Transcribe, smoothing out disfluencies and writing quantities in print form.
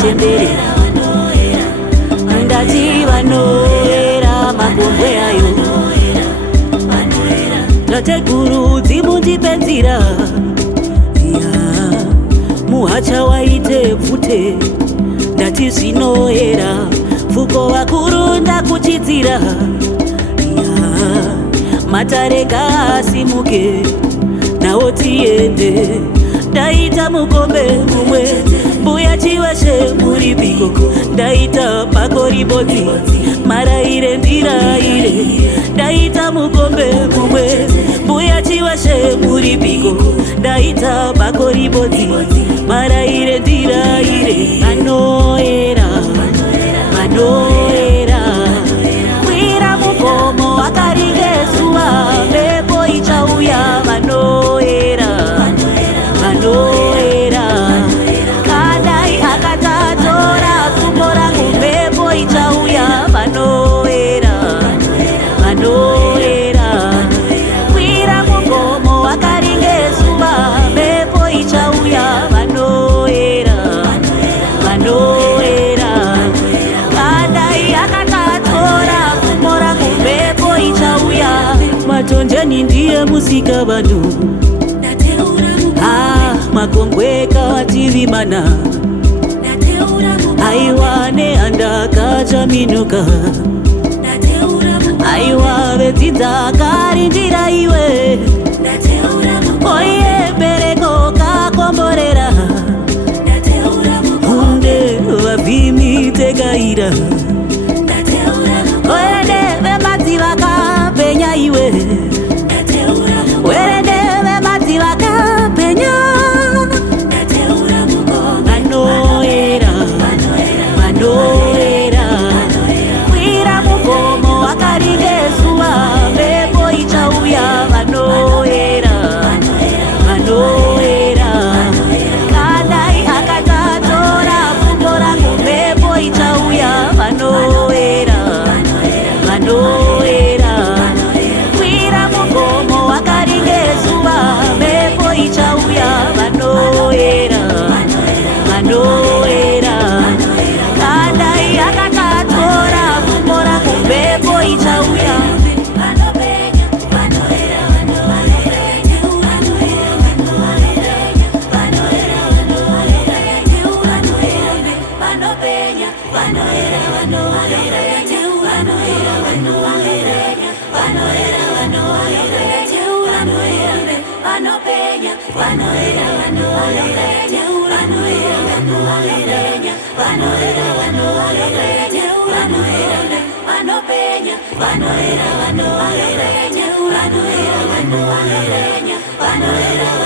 chembere ndati vanoera makombwe ayo tateguru dzimundipedzira muhacha waite bvute ndati zvinoera pfuko vakuru ndakuchidzira matarega asimuke nawo tiende ndaita mukombe mumwe mbuya chiveshe muripi ndaita pakoribodzi maraire ndiraire ndaita mukombe mumwe mbuya chiveshe muripiko ndaita pakoribodzi maraire ndiraire vanoera vanoera kwira mugomo akaringezuva mhepo ichauya vanoera vanoera kadai akatatora pfumo rangu mhepo ichauya vanoera vanoera kwira mugomo akaringezuva mhepo ichauya vanoera vanoera kadai akatatora pfumo rangu mhepo ichauya matonjeni ndiye musika vanhu makongwe kativimana aiwa neandakachaminuka aiwa vedzidza karindira iwe oye bereko kakomborera hunde vavhimi tekaira oende vemadziva kapenya iwe werende vemadziva kapenya vanoera vanoera kwira mugomo akaringezuva mhepo ichauya vanoera vanoera kadai akatatora pfumo rangu mhepo ichauya vanoera vanoera kwira mugomo akaringezuva mhepo ichauya vanoera vanoera kadai akatatora pfumo rangu mhepo ichauya Vanoera